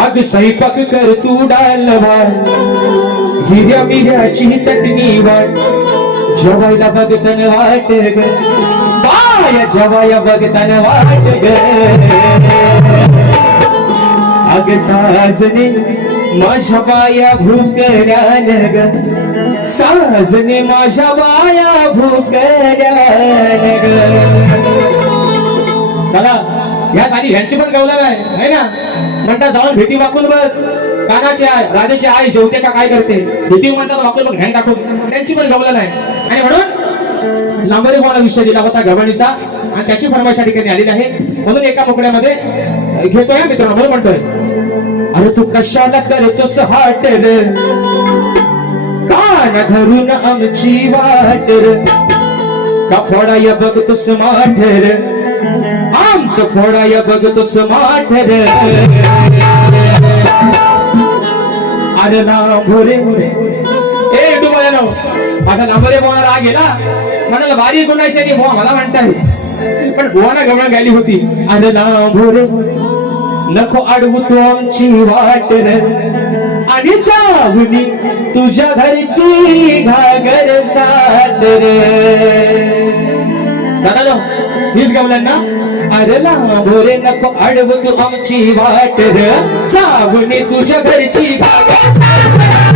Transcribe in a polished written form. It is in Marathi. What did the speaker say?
अग स्वयंपाक कर तू डालवार, हिरव्या मिऱ्याची चटणी वाट, जेवायला बघतन वाट ग बाया, जेवाया बघतन वाट ग. अग साजने माझ्या बाया भूकऱ्यान ग, साजने माझ्या बाया भूकऱ्यान ग. बघा ह्या सारी ह्यांची पण गवलं आहे ना. म्हणता जाऊन भीती वाकून बघ, कानाची आहे राधेची आई जेवते का काय करते, भीती म्हणतात वाकून बघ ध्यान टाकून, त्यांची पण गवलं नाही. आणि म्हणून लांबरे भावाला विषय दिला होता गव्हाणीचा, आणि त्याची फरमाईश या ठिकाणी आलेली आहे. म्हणून एका मोकड्यामध्ये घेतोय मित्रांनो, म्हणून म्हणतोय, अरे तू कशाला करतोस हाट रे, कान धरून आमची वाट रे, का फोडाया बघतोस माठ रे, आमचं फोडाया बघतोस माठ रे. अरे लांबोरे ए डुबल्यानो, माझा लांबोरे बोला राग गेला, म्हणाला बारी गुणायची बुवा मला म्हणताय, पण बुवाना गवळण गायली होती. अरे लांबोरे नको अडवू तू आमची वाट रे, आणि जाऊनी तुझ्या घरची घागर चाट रे. दादा हीच गवलन ना. अरे लांबोरे नको अडवू तू आमची वाट रे, जाऊनी तुझ्या घरची घागर चाट रे.